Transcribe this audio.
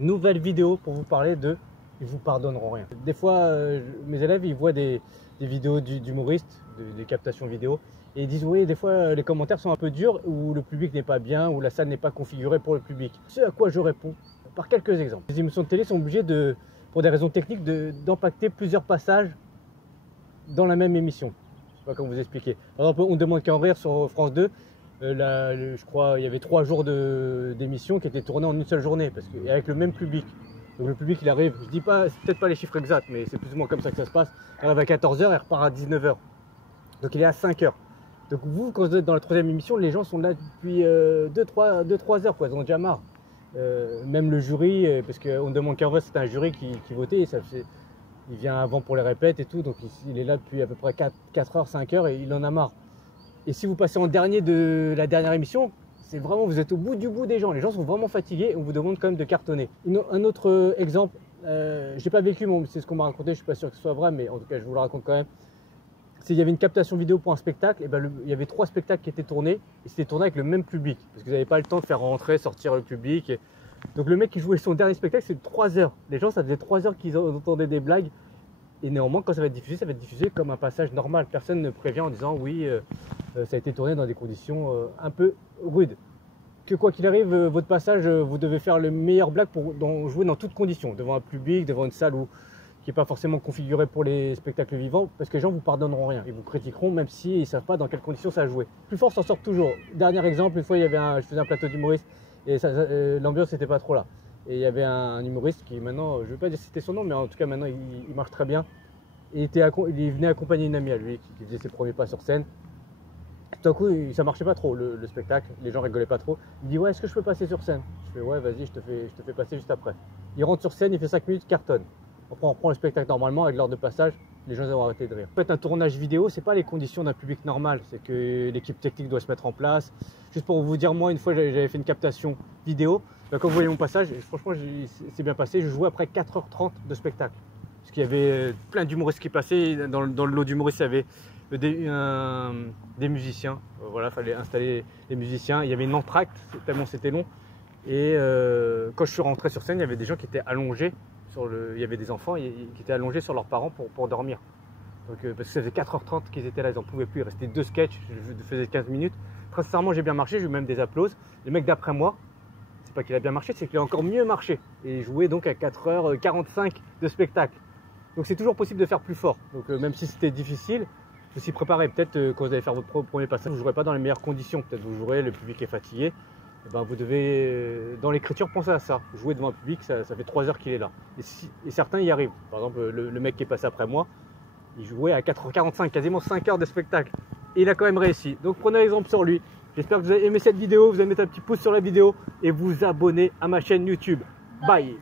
Nouvelle vidéo pour vous parler de ils vous pardonneront rien. Des fois, mes élèves ils voient des vidéos d'humoristes, des captations vidéo, et ils disent oui, des fois les commentaires sont un peu durs, ou le public n'est pas bien, ou la salle n'est pas configurée pour le public. Ce à quoi je réponds par quelques exemples. Les émissions de télé sont obligées pour des raisons techniques d'impacter plusieurs passages dans la même émission. Je sais pas comment vous expliquer. Par exemple, On demande qu'à en rire sur France 2. Je crois il y avait 3 jours d'émission qui étaient tournés en une seule journée, avec le même public. Donc le public il arrive, je dis pas, c'est peut-être pas les chiffres exacts, mais c'est plus ou moins comme ça que ça se passe. Il arrive à 14 h, il repart à 19 h. Donc il est à 5 h. Donc vous, quand vous êtes dans la 3e émission, les gens sont là depuis 2-3 heures, quoi. Ils ont déjà marre. Même le jury, parce qu'on demande qu'en vrai c'était un jury qui votait, et il vient avant pour les répètes et tout, donc il est là depuis à peu près 4 h, 5 h, et il en a marre. Et si vous passez en dernier de la dernière émission, c'est vraiment, vous êtes au bout du bout des gens. Les gens sont vraiment fatigués et on vous demande quand même de cartonner. Un autre exemple, je n'ai pas vécu, c'est ce qu'on m'a raconté, je ne suis pas sûr que ce soit vrai, mais en tout cas je vous le raconte quand même. Il y avait une captation vidéo pour un spectacle, et il y avait 3 spectacles qui étaient tournés, et c'était tourné avec le même public, parce que vous n'avez pas le temps de faire rentrer, sortir le public. Donc le mec qui jouait son dernier spectacle, c'est 3 heures. Les gens, ça faisait 3 heures qu'ils entendaient des blagues. Et néanmoins, quand ça va être diffusé comme un passage normal. Personne ne prévient en disant oui, ça a été tourné dans des conditions un peu rudes. Que quoi qu'il arrive, votre passage, vous devez faire le meilleur blague pour jouer dans toutes conditions, devant un public, devant une salle qui n'est pas forcément configurée pour les spectacles vivants, parce que les gens ne vous pardonneront rien. Ils vous critiqueront même s'ils ne savent pas dans quelles conditions ça a joué. Plus fort s'en sort toujours. Dernier exemple, une fois, je faisais un plateau d'humoriste et l'ambiance n'était pas trop là. Et il y avait un humoriste qui maintenant, je ne vais pas dire citer son nom, mais en tout cas maintenant il marche très bien. Et il venait accompagner une amie à lui qui faisait ses premiers pas sur scène. Tout à coup, ça marchait pas trop le spectacle, les gens rigolaient pas trop. Il dit ouais, est-ce que je peux passer sur scène? Je fais ouais, vas-y, je te fais passer juste après. Il rentre sur scène, il fait 5 minutes, cartonne. Après on reprend le spectacle normalement avec l'heure de passage, les gens ont arrêté de rire. En fait, un tournage vidéo, c'est pas les conditions d'un public normal, c'est que l'équipe technique doit se mettre en place. Juste pour vous dire, moi une fois j'avais fait une captation vidéo, quand vous voyez mon passage, franchement c'est bien passé, je jouais après 4 h 30 de spectacle. Parce qu'il y avait plein d'humoristes qui passaient, dans le lot d'humoristes il y avait des musiciens, voilà, il fallait installer les musiciens, il y avait une entracte tellement c'était long, et quand je suis rentré sur scène, il y avait des gens qui étaient allongés, il y avait des enfants qui étaient allongés sur leurs parents pour dormir. Donc, parce que ça faisait 4 h 30 qu'ils étaient là, ils n'en pouvaient plus, il restait 2 sketchs, je faisais 15 minutes. Très sincèrement, j'ai bien marché, j'ai eu même des applauses. Le mec d'après moi, c'est pas qu'il a bien marché, c'est qu'il a encore mieux marché. Et il jouait donc à 4 h 45 de spectacle. Donc c'est toujours possible de faire plus fort. Donc même si c'était difficile, il faut s'y préparer. Peut-être quand vous allez faire votre premier passage, vous ne jouerez pas dans les meilleures conditions. Peut-être vous jouerez, le public est fatigué. Et ben, vous devez, dans l'écriture, penser à ça. Jouer devant un public, ça fait 3 heures qu'il est là. Et certains y arrivent. Par exemple, le mec qui est passé après moi, il jouait à 4 h 45, quasiment 5 heures de spectacle. Et il a quand même réussi. Donc prenez exemple sur lui. J'espère que vous avez aimé cette vidéo. Vous allez mettre un petit pouce sur la vidéo et vous abonner à ma chaîne YouTube. Bye!